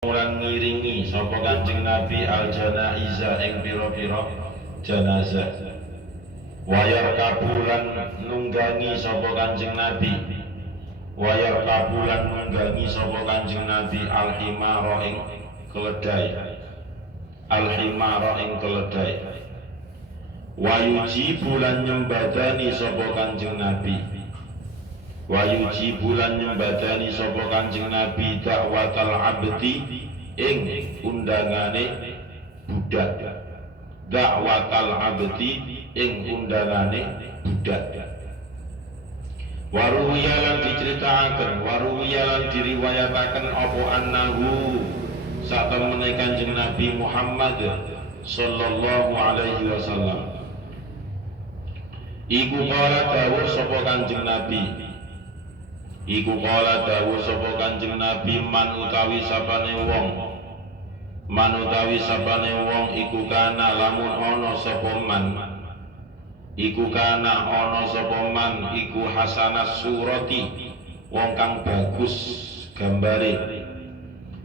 Orang ngiringi sapa Kanjeng Nabi al janaiza ing pira-pira jenazah. Wayar kabulan nunggangi sapa Kanjeng Nabi. Wayar kabulan nunggangi sapa Kanjeng Nabi al himara ing keledai. Al himara ing keledai. Wayuji bulan nyembadani sapa Kanjeng Nabi. Wayuji bulan nyembadani sapa Kanjeng Nabi dakwatal abdi ing undangane budak. Dakwatal abdi ing undangane budak. Waruwiya lan diceritaken, waruwiya lan diriwayataken apa annahu satemene Kanjeng Nabi Muhammad sallallahu alaihi wasallam iku kala dawuh sapa Kanjeng Nabi. Iku kala dawuh sapa Kanjeng Nabi man utawi sapane wong. Man utawi sapane wong iku kana lamun ana sapa man. Iku kana ana sapa man iku hasanas surati wong kang bagus gambare.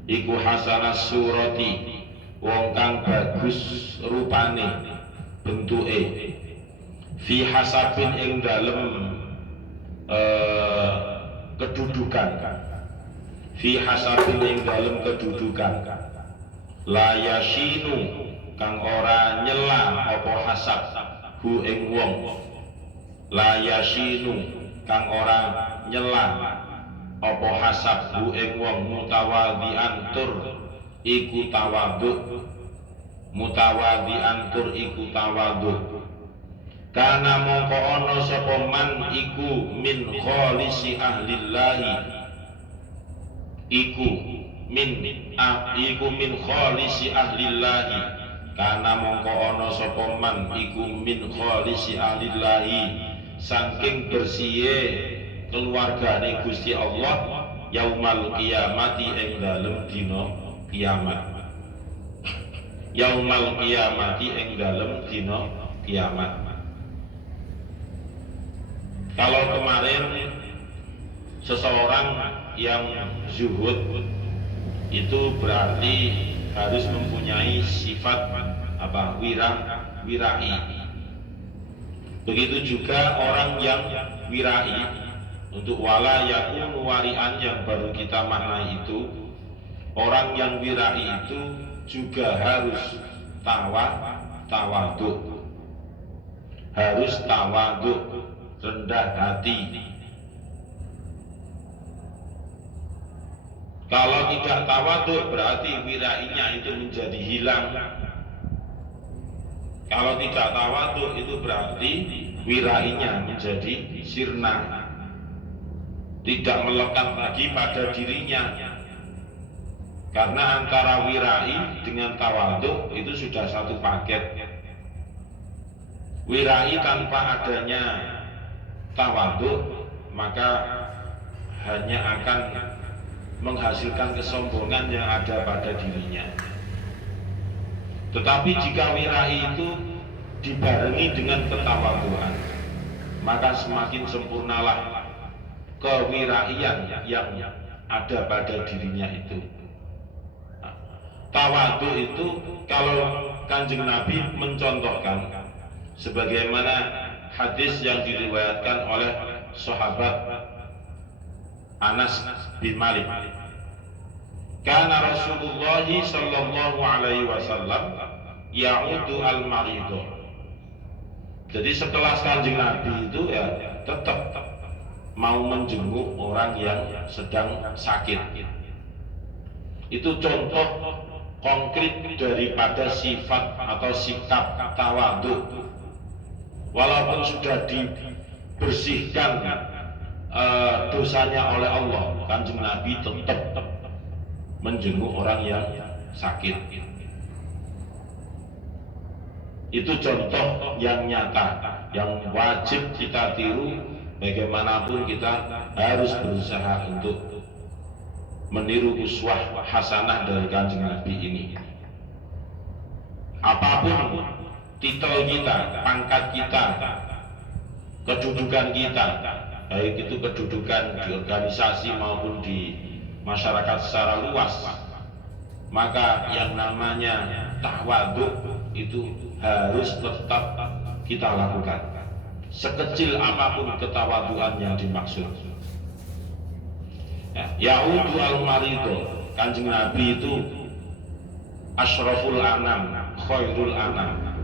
Iku hasanas surati wong kang bagus rupane bentuke. Fi hasabin ing dalem kedudukan. Fi hasabin ing dalem kedudukan. La yashinu kang ora nyela apa hasab hu ing wong. La yashinu kang ora nyela apa hasab hu ing wong mutawadhi'an tur iku tawadhu. Mutawadhi'an tur iku tawadhu. Kana mongko ana sapa man iku min kholisi ahlillahi. Iku min kholisi ahlillahi. Kana mongko ana sapa man iku min kholisi ahlillahi saking bersihe keluargane Gusti Allah yaumal qiyamati ing dalem dina kiamat. Yaumal qiyamati ing dalem dina kiamat. Kalau kemarin seseorang yang zuhud itu berarti harus mempunyai sifat wirai. Begitu juga orang yang wirai. Untuk wala yakun warian yang baru kita maknai itu, orang yang wirai itu juga harus tawadhu. Harus tawadhu, rendah hati. Kalau tidak tawadhu berarti wirainya itu menjadi hilang. Kalau tidak tawadhu itu berarti wirainya menjadi sirna, tidak melekat lagi pada dirinya. Karena antara wirai dengan tawadhu itu sudah satu paket. Wirai tanpa adanya tawadhu maka hanya akan menghasilkan kesombongan yang ada pada dirinya. Tetapi jika wirai itu dibarengi dengan ketawadhuan, maka semakin sempurnalah kewiraian yang ada pada dirinya itu. Tawadhu itu kalau Kanjeng Nabi mencontohkan sebagaimana hadis yang diriwayatkan oleh sahabat Anas bin Malik. Kana Rasulullah sallallahu alaihi wasallam ya'udu al-maridho. Jadi setelah Kanjeng Nabi itu ya tetap mau menjenguk orang yang sedang sakit. Itu contoh konkret daripada sifat atau sikap tawadhu. Walaupun sudah dibersihkan dosanya oleh Allah, Kanjeng Nabi tetap menjenguk orang yang sakit. Itu contoh yang nyata, yang wajib kita tiru. Bagaimanapun kita harus berusaha untuk meniru uswah hasanah dari Kanjeng Nabi ini. Apapun titel kita, pangkat kita, kedudukan kita, baik itu kedudukan di organisasi maupun di masyarakat secara luas, maka yang namanya tawadhu itu harus tetap kita lakukan, sekecil apapun ketawaduan yang dimaksud. Ya'udu al-marido, Kanjeng Nabi itu asyraful anam, khairul anam,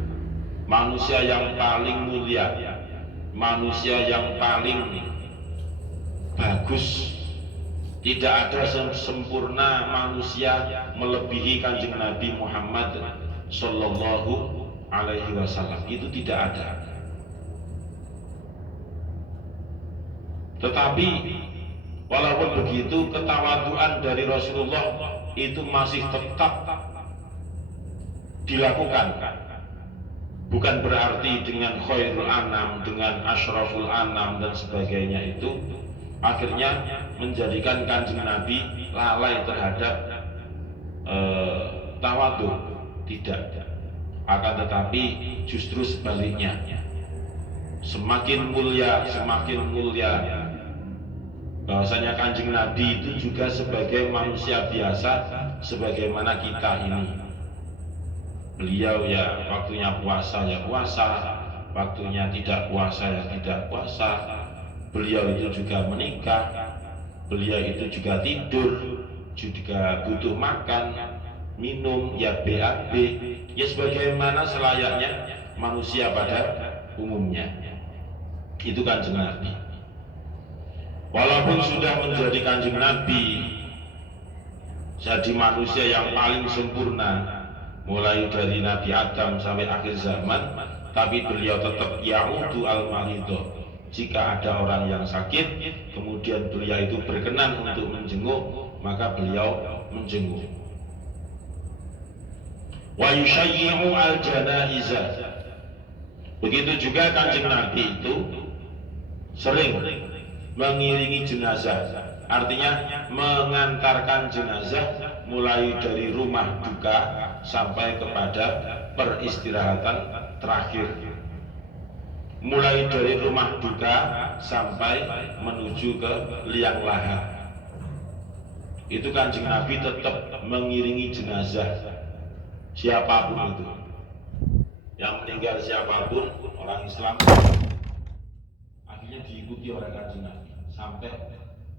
manusia yang paling mulia, manusia yang paling bagus. Tidak ada sempurna manusia melebihi Kanjeng Nabi Muhammad Sallallahu Alaihi Wasallam. Itu tidak ada. Tetapi walaupun begitu, ketawaduan dari Rasulullah itu masih tetap dilakukan. Bukan berarti dengan khairul anam, dengan asyraful anam dan sebagainya itu akhirnya menjadikan Kanjeng Nabi lalai terhadap tawadhu. Tidak. Akan tetapi justru sebaliknya, semakin mulia bahwasanya Kanjeng Nabi itu juga sebagai manusia biasa sebagaimana kita ini. Beliau ya waktunya puasa ya puasa, waktunya tidak puasa ya tidak puasa. Beliau itu juga menikah, beliau itu juga tidur, juga butuh makan, minum, ya BAB, ya sebagaimana selayaknya manusia pada umumnya. Itu Kanjeng Nabi. Walaupun sudah menjadi Kanjeng Nabi, jadi manusia yang paling sempurna, mulai dari Nabi Adam sampai akhir zaman, tapi beliau tetap ya'udu al-marido. Jika ada orang yang sakit, kemudian beliau itu berkenan untuk menjenguk, maka beliau menjenguk. Wa yushayyi'u al-janaiza. Begitu juga Kanjeng Nabi itu sering mengiringi jenazah, artinya mengantarkan jenazah mulai dari rumah duka sampai kepada peristirahatan terakhir. Mulai dari rumah duka sampai menuju ke liang lahat. Itu Kanjeng Nabi tetap mengiringi jenazah siapapun itu, yang meninggal siapapun, orang Islam, akhirnya diikuti oleh Kanjeng Nabi sampai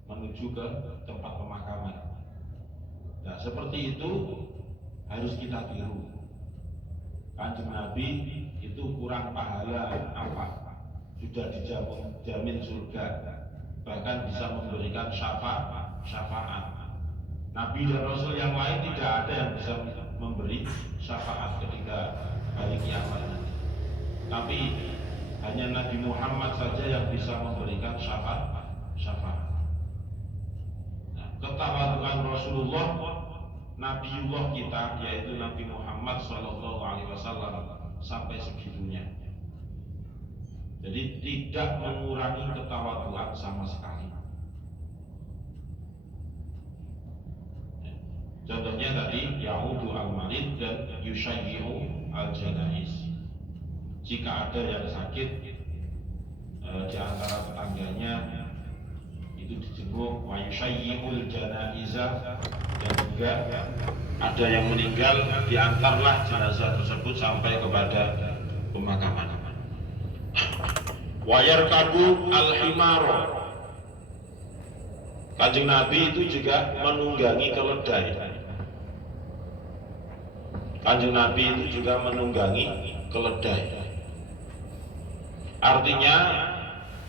menuju ke tempat pemakaman. Nah, seperti itu harus kita tiru. Kanjeng Nabi itu kurang pahala apa? Sudah dijamin surga, bahkan bisa memberikan syafaat. Nabi dan Rasul yang lain tidak ada yang bisa memberi syafaat ketika hari kiamat. Tapi hanya Nabi Muhammad saja yang bisa memberikan syafaat. Nah, ketawaduan Rasulullah, Nabiullah kita, yaitu Nabi Muhammad SAW, sampai segitunya. Jadi tidak mengurangi ketawaduan sama sekali. Contohnya tadi ya'udu al-marid dan yushayyi'u al-janais. Jika ada yang sakit di antara tetangganya, itu dijenguk, wa yushayyi'ul janaiza, dan juga ada yang meninggal, diantarlah jenazah tersebut sampai kepada pemakaman. Wa yarkabu al-himaro. Kanjeng Nabi itu juga menunggangi keledai. Kanjeng Nabi itu juga menunggangi keledai. Artinya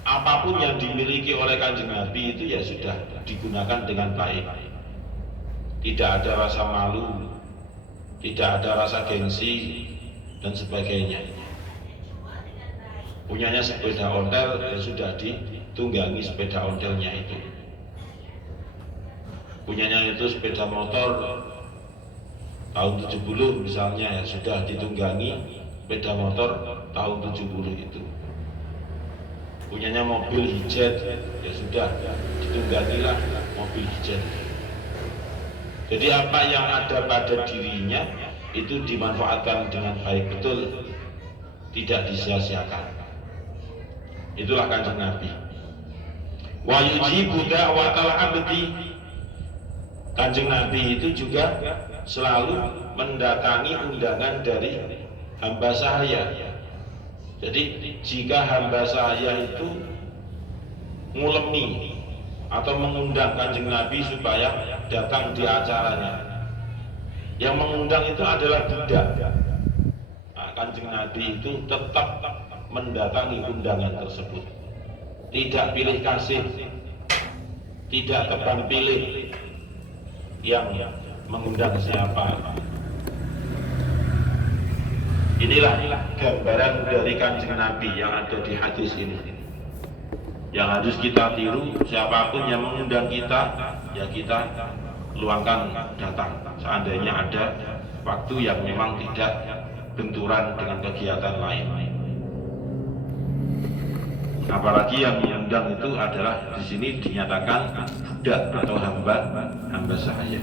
apapun yang dimiliki oleh Kanjeng Nabi itu ya sudah digunakan dengan baik. Tidak ada rasa malu, tidak ada rasa gengsi dan sebagainya. Punyanya sepeda ontel, ya sudah ditunggangi sepeda ontelnya itu. Punyanya itu sepeda motor tahun 70 misalnya, ya sudah ditunggangi sepeda motor tahun 70 itu. Punyanya mobil hijet, ya sudah ditunggangilah mobil hijet. Jadi apa yang ada pada dirinya itu dimanfaatkan dengan baik, betul, tidak disia-siakan. Itulah Kanjeng Nabi. Wa yujibu da'watal abdi. Kanjeng Nabi itu juga selalu mendatangi undangan dari hamba sahaya. Jadi jika hamba sahaya itu ngulemi atau mengundang Kanjeng Nabi supaya datang di acaranya, yang mengundang itu adalah budak. Nah, Kanjeng Nabi itu tetap mendatangi undangan tersebut, tidak pilih kasih, tidak tebang pilih yang mengundang siapa. Inilah gambaran dari Kanjeng Nabi yang ada di hadis ini, yang harus kita tiru. Siapapun yang mengundang kita, ya kita luangkan datang. Seandainya ada waktu yang memang tidak benturan dengan kegiatan lain. Apalagi yang mengundang itu adalah di sini dinyatakan budak atau hamba sahaya.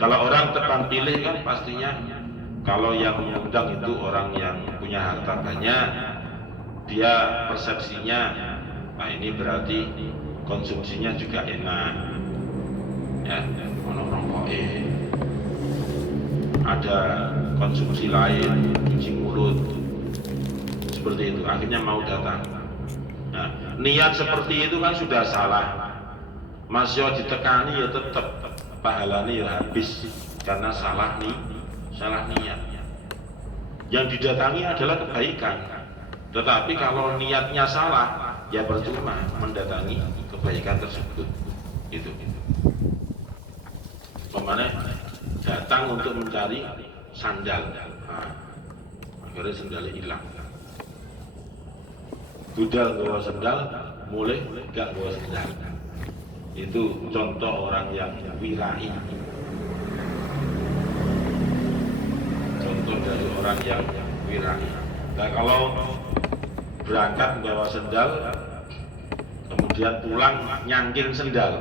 Kalau orang tebang pilih kan pastinya kalau yang mengundang itu orang yang punya harta banyak, dia persepsinya, nah ini berarti konsumsinya juga enak, ya, rokok, ada konsumsi lain, cuci mulut, seperti itu, akhirnya mau datang. Nah, niat seperti itu kan sudah salah. Masih ditekani ya tetap pahalanya ya habis karena salah niat. Yang didatangi adalah kebaikan, tetapi kalau niatnya salah ya percuma mendatangi kebaikan tersebut. Itu pemane datang untuk mencari sandal, nah, akhirnya sandalnya hilang. Budal bawa sendal, mulai gak bawa sendal. Itu contoh orang yang wirai. Contoh dari orang yang wirai. Nah, kalau berangkat bawa sendal, kemudian pulang nyangking sendal,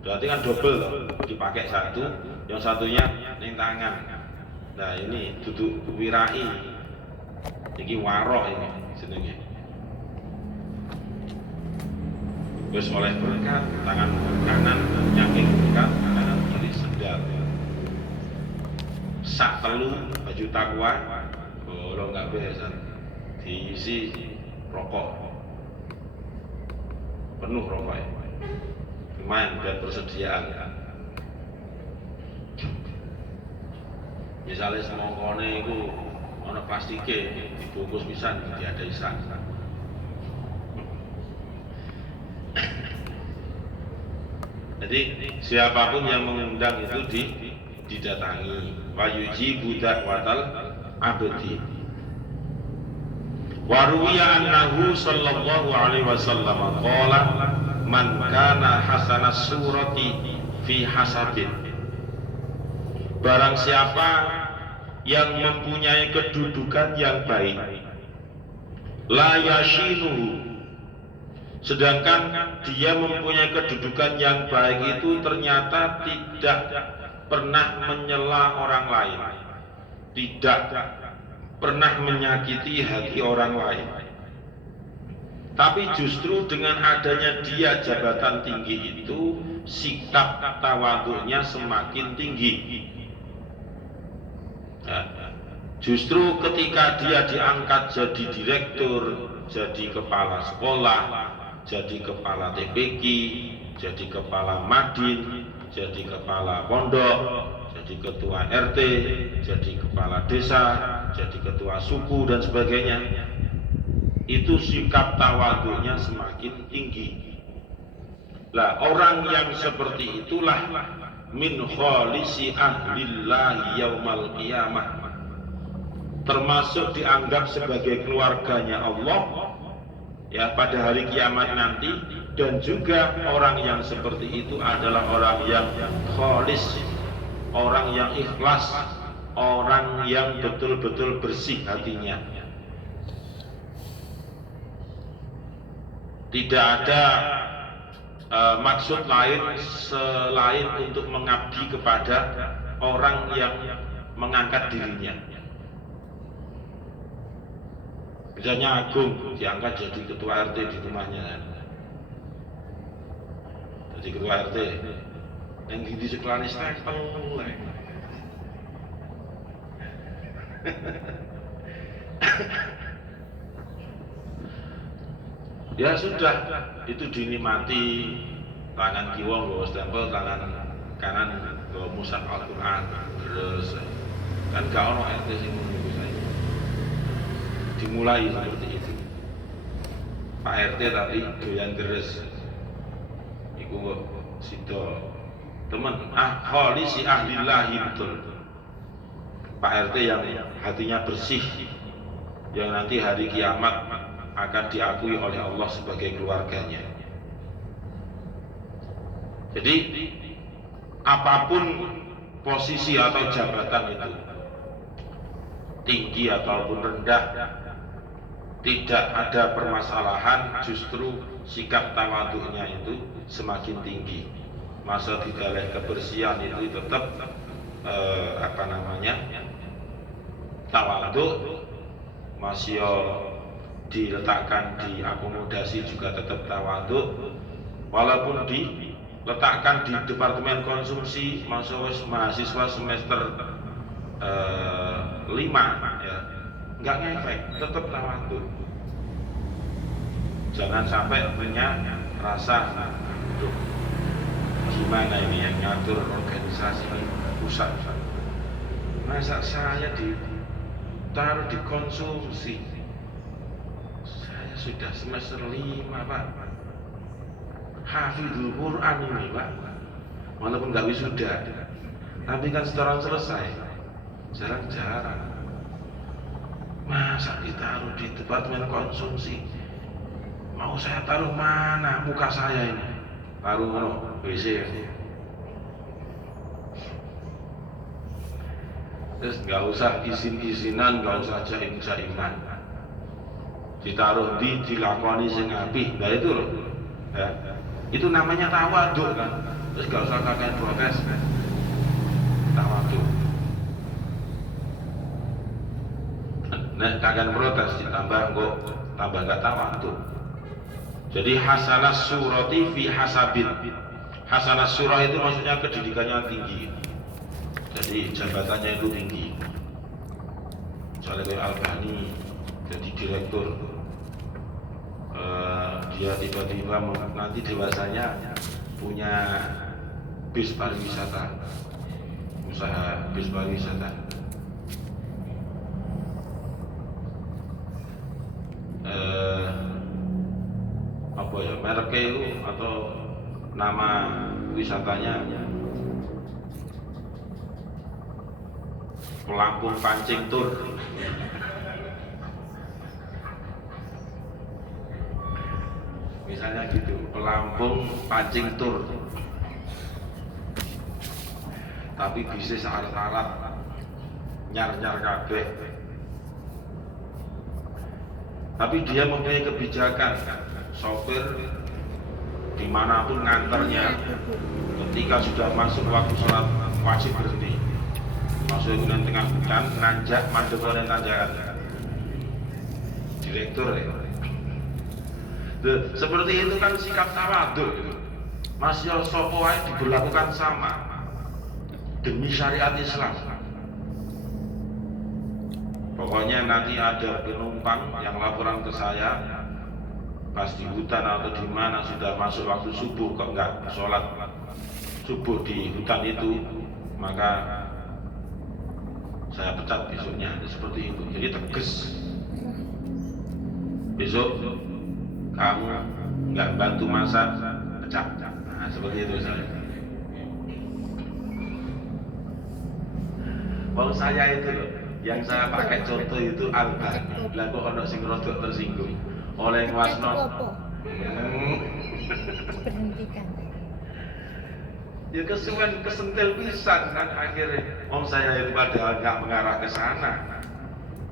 berarti kan double loh. Dipakai satu, yang satunya ning tangan. Nah ini duduk wirai. Ini waroh ini jenenge. Terus oleh berkat tangan kanan nyangking berkat, kanan kiri sendal. Sak telu baju takwa, kalau nggak beresan diisi rokok, penuh rokok, lumayan buat persediaan. Misalnya semongkone itu ono plastike dibungkus pisan diadai sak. Jadi siapapun yang mengundang itu didatangi. Wa yujibu da'watal abdi. Wa ruwiya annahu sallallahu alaihi wasallam qala man kana hasanas surati fi hasabin. Barang siapa yang mempunyai kedudukan yang baik, la yashinuhu, sedangkan dia mempunyai kedudukan yang baik itu ternyata tidak pernah menyela orang lain, tidak pernah menyakiti hati orang lain, tapi justru dengan adanya dia jabatan tinggi itu sikap tawadhunya semakin tinggi. Nah, justru ketika dia diangkat jadi direktur, jadi kepala sekolah, jadi kepala TPQ, jadi kepala Madin, jadi kepala pondok, jadi ketua RT, jadi kepala desa, jadi ketua suku dan sebagainya, itu sikap tawadhunya semakin tinggi. Lah orang yang seperti itulah min khalisi ahlillahi yaumal qiyamah, termasuk dianggap sebagai keluarganya Allah ya pada hari kiamat nanti. Dan juga orang yang seperti itu adalah orang yang khalis, orang yang ikhlas, orang yang betul-betul bersih hatinya. Tidak ada maksud lain selain untuk mengabdi kepada orang yang mengangkat dirinya. Misalnya Agung diangkat jadi ketua RT di rumahnya, jadi ketua RT, yang di sekelani stempel. Ya sudah, itu dinikmati. Tangan kiwa nggawa stempel, tangan kanan nggawa mushaf Al-Qur'an. Terus kan gak ono RT sing ngono saiki. Dimulai seperti itu. Pak RT tapi doyan deres. Iku kok sida teman kholisi ahlillahi betul. Pak RT yang hatinya bersih, yang nanti hari kiamat akan diakui oleh Allah sebagai keluarganya. Jadi apapun posisi atau jabatan itu, tinggi ataupun rendah, tidak ada permasalahan, justru sikap tawadhu'nya itu semakin tinggi. Masa di dalam kebersihan itu tetap tawadhu, masih diletakkan di akomodasi juga tetap tawadhu, walaupun diletakkan di departemen konsumsi mahasiswa semester 5 ya, nggak ngefek, tetap tawadhu. Jangan sampai punya rasa untuk gimana ini yang ngatur organisasi pusat. Masa saya ditaruh di konsumsi? Saya sudah semester 5 Pak, hafidhul Quran ini Pak, walaupun nggak wisuda, tapi kan setoran selesai, jarang-jarang. Masa ditaruh di departemen konsumsi? Mau saya taruh mana muka saya ini? Taruh mana? WC. Terus nggak usah izin-izinan, nggak usah jaim-jaiman, ditaruh dilakoni sing apik. Nah itu loh ya, itu namanya tawadhu kan. Terus nggak usah kakek protes, tawadhu. Nah kakek protes ditambah kok tambah nggak tawadhu. Jadi hasanah surati fi hasabin. Hasanah surah itu maksudnya pendidikannya tinggi, jadi jabatannya itu tinggi. Misalnya kayak Albani jadi direktur, dia tiba-tiba nanti dewasanya punya bis pariwisata, usaha bis pariwisata. Apa ya mereknya itu atau nama wisatanya Pelampung Pancing Tour. Misalnya gitu, Pelampung Pancing Tour. Tapi bisnis syarat-syarat nyar-nyar kabeh. Tapi dia mempunyai kebijakan, sopir dimanapun nganternya, ketika sudah masuk waktu sholat wajib berhenti. Masuk ke tengah hutan, nanjak mandek dan tanjakan. Direktur ya. Seperti itu kan sikap tawadhu. Masih sopo wae diberlakukan sama demi syariat Islam. Pokoknya nanti ada penumpang yang laporan ke saya pas di hutan atau di mana sudah masuk waktu subuh kok enggak sholat subuh di hutan itu, maka saya pecat besoknya. Seperti itu. Jadi tegas. Besok kamu enggak bantu masak, pecat. Nah, seperti itu saya. Kalau saya itu loh, yang saya pakai contoh itu Albani. Lah kok ono sing rodok tersinggung oleh Wasno. Berhentikan. Ya kesuwen kesentil pisan kan akhirnya. Saya itu padahal nggak mengarah ke sana.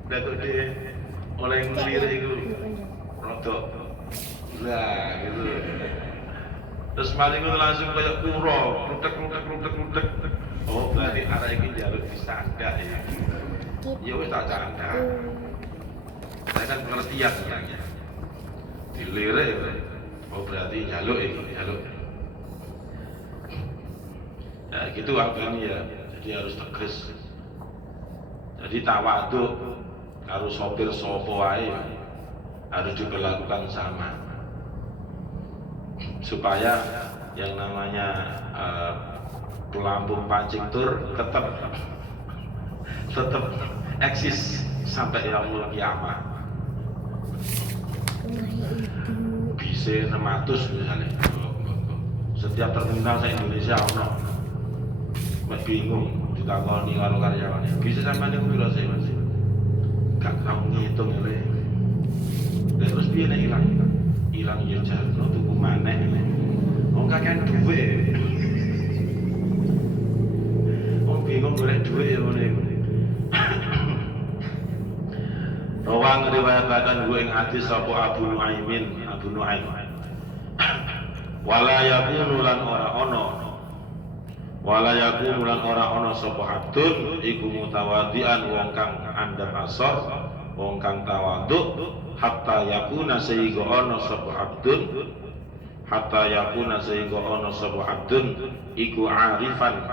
Dan kok dia oleh ngelirik itu rodok. Lah gitu. Terus maling itu langsung kayak kuro, rudek. Oh berarti arah ini jalur disanda ya. Ya wis tak canda. Saya kan pengertian orangnya. Dilirik. Oh berarti jaluk ini, jaluk. Ya gitu ini ya, jadi harus tegas. Jadi tawaduk harus sopir sopo wae harus diberlakukan sama, supaya yang namanya pelampung pancing tur tetap eksis sampai yaumul kiamat. Bisa 600 misalnya. Setiap terminal se Indonesia ono. Mas bingung ditakoni karo karyawannya. Bisa sampean niku piro sih, Mas? Gak tau ngitung ya. Terus piye nek ilang? Ilang ya jarno tuku maneh. Wong kakean duwe. Wong bingung golek duwe ya ngene. Rawang riwayatakan gue ing hadis sapa Abu Nuaim. Wala yakunu lan ora ana sapa abdun iku mutawadian wong kang andhap asor, wong kang tawadhu hatta yakuna sehingga ana sapa abdun iku arifan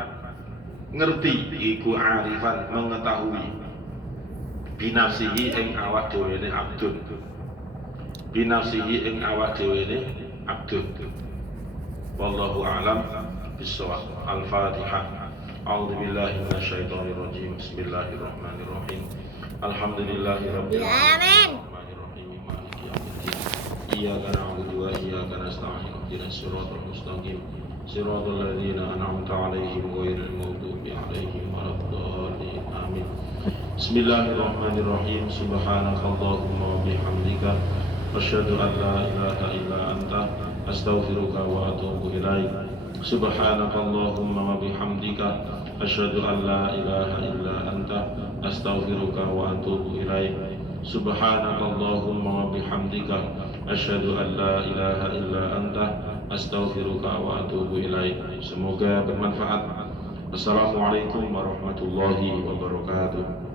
ngerti, iku arifan mengetahui binafsihi ing awak dhewe ne abdun, binafsihi ing awak dhewe ne abdun. Wallahu a'lam bissawab. Al-Fatihah. A'udzu billahi minasyaitonir rajim. Bismillahirrahmanirrahim. Alhamdulillahirabbil alamin. Maliki yaumiddin. Iyyaka na'budu wa iyyaka nasta'in. Ihdinas siratal mustaqim. Siratal ladzina an'amta 'alaihim ghairil maghdubi 'alaihim waladdallin. Amin. Bismillahirrahmanirrahim. Subhanakallahumma wa bihamdika asyhadu an la ilaha illa anta astaghfiruka wa atubu ilaik. Subhanakallahumma wa bihamdika asyhadu an la ilaha illa anta astaghfiruka wa atubu ilaik. Subhanakallahumma wa bihamdika asyhadu an la ilaha illa anta astaghfiruka wa atubu ilaik. Semoga bermanfaat. Assalamualaikum warahmatullahi wabarakatuh.